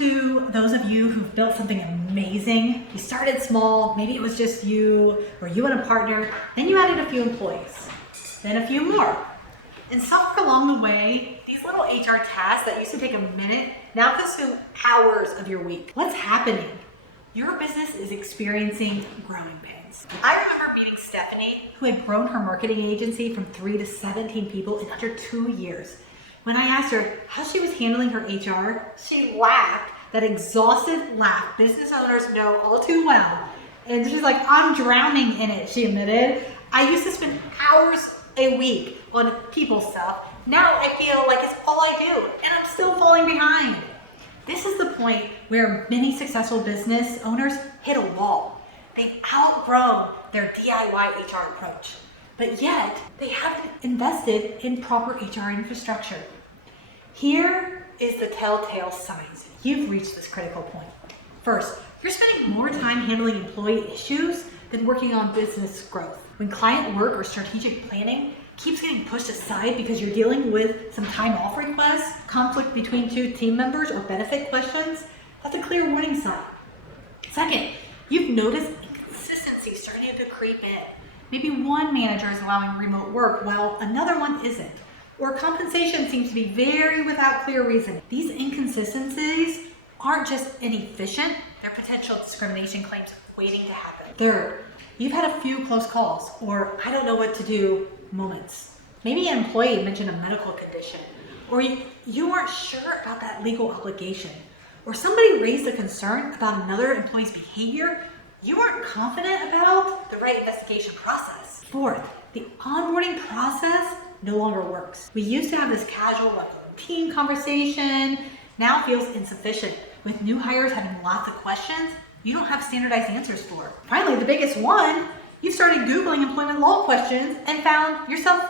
to those of you who've built something amazing. You started small, maybe it was just you or you and a partner, then you added a few employees, then a few more. And somewhere along the way, these little HR tasks that used to take a minute now consume hours of your week. What's happening? Your business is experiencing growing pains. I remember meeting Stephanie, who had grown her marketing agency from 3 to 17 people in under 2 years. When I asked her how she was handling her HR, she laughed, that exhausted laugh business owners know all too well. And she's like, I'm drowning in it, she admitted. I used to spend hours a week on people stuff. Now I feel like it's all I do, and I'm still falling behind. This is the point where many successful business owners hit a wall. They've outgrown their DIY HR approach, but yet they haven't invested in proper HR infrastructure. Here is the telltale signs you've reached this critical point. First, you're spending more time handling employee issues than working on business growth. When client work or strategic planning keeps getting pushed aside because you're dealing with some time off requests, conflict between two team members, or benefit questions, that's a clear warning sign. Second, you've noticed inconsistency starting to creep in. Maybe one manager is allowing remote work while another one isn't, or compensation seems to be very without clear reason. These inconsistencies aren't just inefficient, they're potential discrimination claims waiting to happen. Third, you've had a few close calls, or I don't know what to do moments. Maybe an employee mentioned a medical condition, or you weren't sure about that legal obligation, or somebody raised a concern about another employee's behavior you weren't confident about the right investigation process. Fourth, the onboarding process no longer works. We used to have this casual, routine conversation, now feels insufficient. With new hires having lots of questions you don't have standardized answers for. Finally, the biggest one, you started Googling employment law questions and found yourself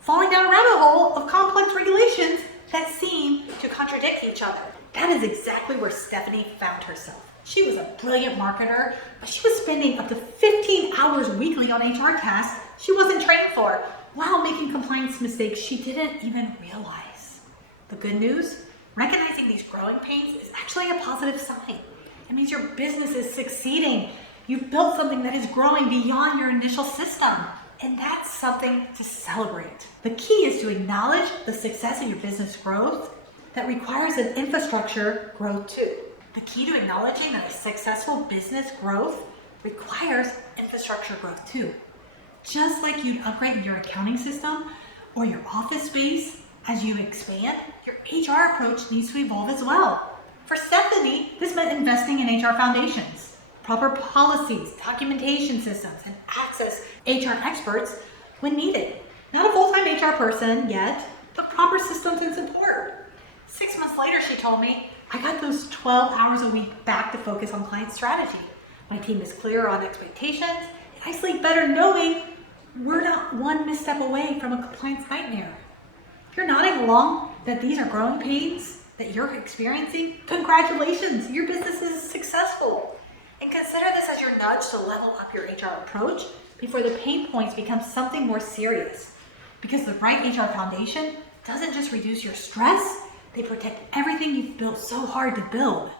falling down a rabbit hole of complex regulations that seem to contradict each other. That is exactly where Stephanie found herself. She was a brilliant marketer, but she was spending up to 15 hours weekly on HR tasks she wasn't trained for, while making compliance mistakes she didn't even realize. The good news? Recognizing these growing pains is actually a positive sign. It means your business is succeeding. You've built something that is growing beyond your initial system, and that's something to celebrate. The key is to acknowledge the success of your business growth that requires an infrastructure growth too. The key to acknowledging that a successful business growth requires infrastructure growth too. Just like you'd upgrade your accounting system or your office space as you expand, your HR approach needs to evolve as well. For Stephanie, this meant investing in HR foundations, proper policies, documentation systems, and access HR experts when needed. Not a full-time HR person yet, but proper systems and support. 6 months later, she told me, I got those 12 hours a week back to focus on client strategy. My team is clear on expectations, and I sleep better knowing we're not one misstep away from a compliance nightmare. If you're nodding along that these are growing pains that you're experiencing, congratulations, your business is successful. And consider this as your nudge to level up your HR approach before the pain points become something more serious. Because the right HR foundation doesn't just reduce your stress, they protect everything you've built so hard to build.